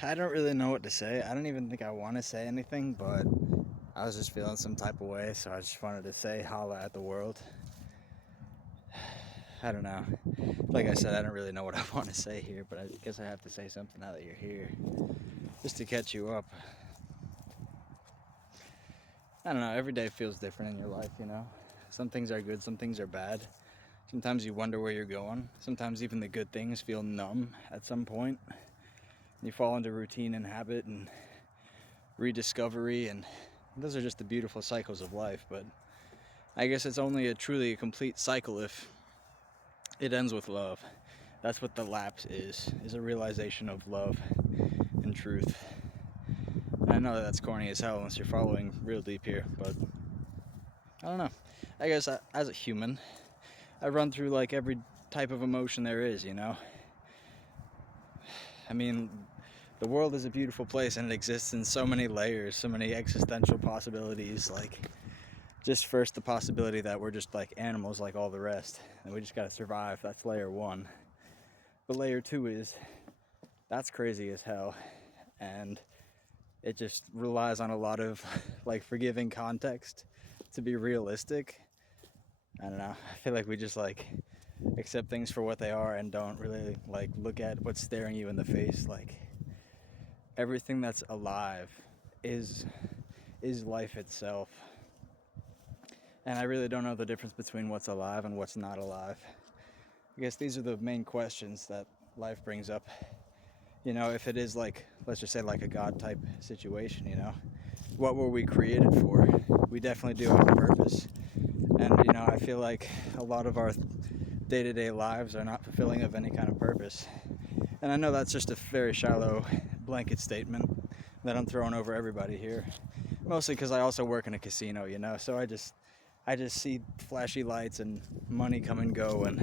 I don't really know what to say. I don't even think I want to say anything, but I was just feeling some type of way, so I just wanted to say holla at the world. I don't know. Like I said, I don't really know what I want to say here, but I guess I have to say something now that you're here, just to catch you up. I don't know, every day feels different in your life, you know? Some things are good, some things are bad. Sometimes you wonder where you're going. Sometimes even the good things feel numb at some point. You fall into routine and habit and rediscovery, and those are just the beautiful cycles of life. But I guess it's only a truly a complete cycle if it ends with love. That's what the lapse is a realization of love and truth. And I know that that's corny as hell unless you're following real deep here, but I don't know. I guess as a human, I run through like every type of emotion there is, you know? I mean, the world is a beautiful place and it exists in so many layers, so many existential possibilities. Like, just first, the possibility that we're just like animals like all the rest and we just gotta survive. That's layer one. But layer two is that's crazy as hell. And it just relies on a lot of like forgiving context to be realistic. I don't know. I feel like we just like accept things for what they are and don't really like look at what's staring you in the face. Like, everything that's alive is life itself. And I really don't know the difference between what's alive and what's not alive. I guess these are the main questions that life brings up. You know, if it is like, let's just say like a God type situation, you know, what were we created for? We definitely do have a purpose. And, you know, I feel like a lot of our day-to-day lives are not fulfilling of any kind of purpose. And I know that's just a very shallow blanket statement that I'm throwing over everybody here. Mostly because I also work in a casino, you know, so I just see flashy lights and money come and go, and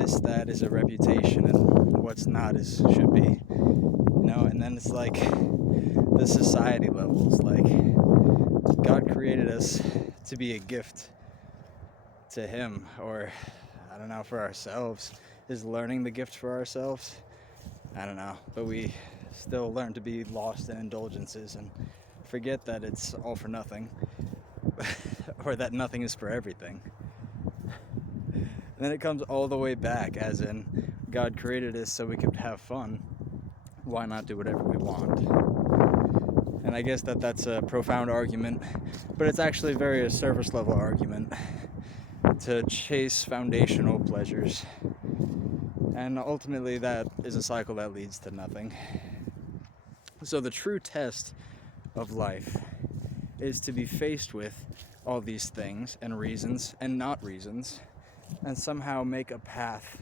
this, that is a reputation, and what's not is should be, you know. And then it's like the society levels. Like, God created us to be a gift to Him, or I don't know, for ourselves. Is learning the gift for ourselves? I don't know, but we still learn to be lost in indulgences and forget that it's all for nothing. Or that nothing is for everything. And then it comes all the way back, as in, God created us so we could have fun. Why not do whatever we want? And I guess that's a profound argument, but it's actually a surface level argument to chase foundational pleasures. And ultimately that is a cycle that leads to nothing. So the true test of life is to be faced with all these things and reasons and not reasons, and somehow make a path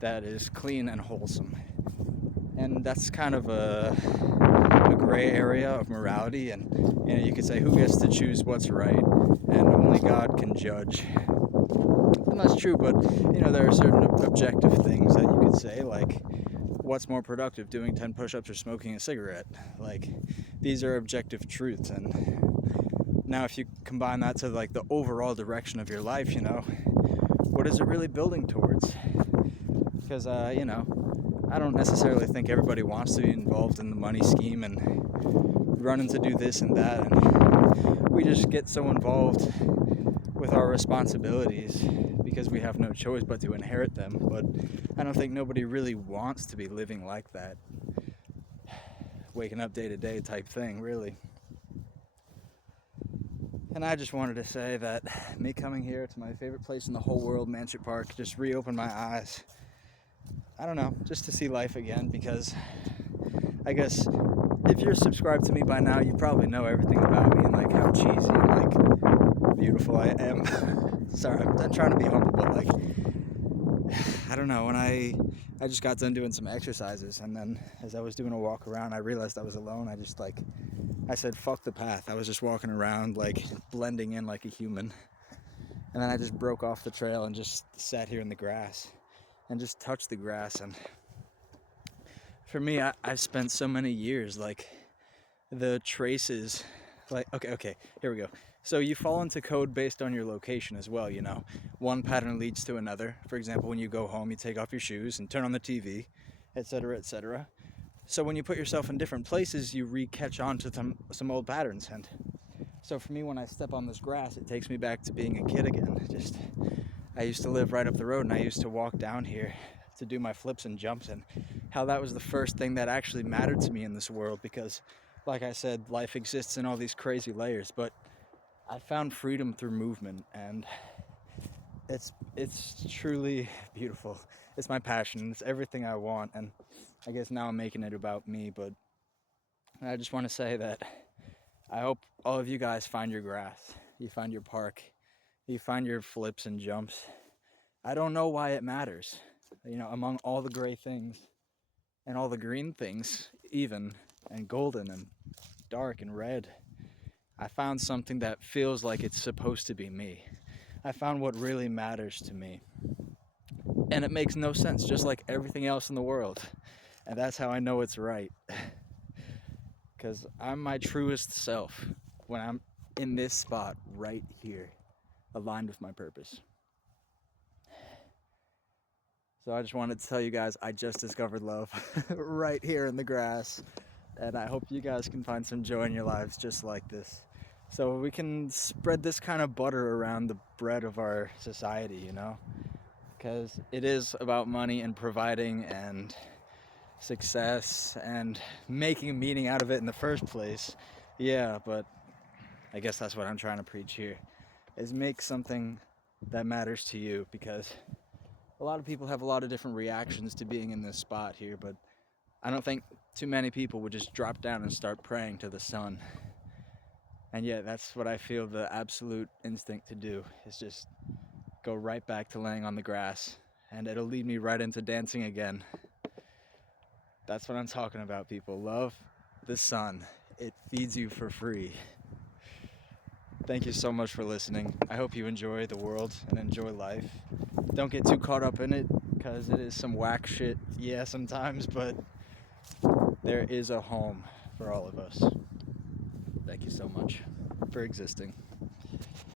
that is clean and wholesome. And that's kind of a gray area of morality, and you know, you could say, who gets to choose what's right, and only God can judge. And that's true, but you know, there are certain objective things that you could say, like, what's more productive, doing 10 push-ups or smoking a cigarette? Like, these are objective truths. And now if you combine that to like the overall direction of your life, you know, what is it really building towards? Because you know, I don't necessarily think everybody wants to be involved in the money scheme and running to do this and that, and we just get so involved with our responsibilities because we have no choice but to inherit them. But I don't think nobody really wants to be living like that, waking up day to day type thing, really. And I just wanted to say that me coming here to my favorite place in the whole world, Manship Park, just reopened my eyes. I don't know, just to see life again, because I guess if you're subscribed to me by now, you probably know everything about me and like how cheesy and like beautiful I am. Sorry, I'm trying to be humble, but like, I don't know, when I just got done doing some exercises, and then as I was doing a walk around, I realized I was alone. I said, fuck the path. I was just walking around, like, blending in like a human. And then I just broke off the trail and just sat here in the grass and just touched the grass. And for me, I've spent so many years, like, the traces, like, okay, here we go. So you fall into code based on your location as well, you know. One pattern leads to another. For example, when you go home, you take off your shoes and turn on the TV, etc., etc. So when you put yourself in different places, you catch on to some old patterns. And so for me, when I step on this grass, it takes me back to being a kid again. I used to live right up the road, and I used to walk down here to do my flips and jumps, and how that was the first thing that actually mattered to me in this world, because like I said, life exists in all these crazy layers, but I found freedom through movement, and it's truly beautiful. It's my passion. It's everything I want, and I guess now I'm making it about me, but I just want to say that I hope all of you guys find your grass, you find your park, you find your flips and jumps. I don't know why it matters. Among all the gray things and all the green things, even, and golden and dark and red, I found something that feels like it's supposed to be me. I found what really matters to me. And it makes no sense, just like everything else in the world. And that's how I know it's right. Because I'm my truest self when I'm in this spot right here, aligned with my purpose. So I just wanted to tell you guys, I just discovered love right here in the grass. And I hope you guys can find some joy in your lives just like this. So we can spread this kind of butter around the bread of our society, because it is about money and providing and success and making a meaning out of it in the first place. Yeah, but I guess that's what I'm trying to preach here, is make something that matters to you, because a lot of people have a lot of different reactions to being in this spot here, but I don't think too many people would just drop down and start praying to the sun. And yet that's what I feel the absolute instinct to do, is just go right back to laying on the grass, and it'll lead me right into dancing again. That's what I'm talking about, people. Love the sun. It feeds you for free. Thank you so much for listening. I hope you enjoy the world and enjoy life. Don't get too caught up in it, because it is some whack shit, yeah, sometimes, but there is a home for all of us. Thank you so much for existing.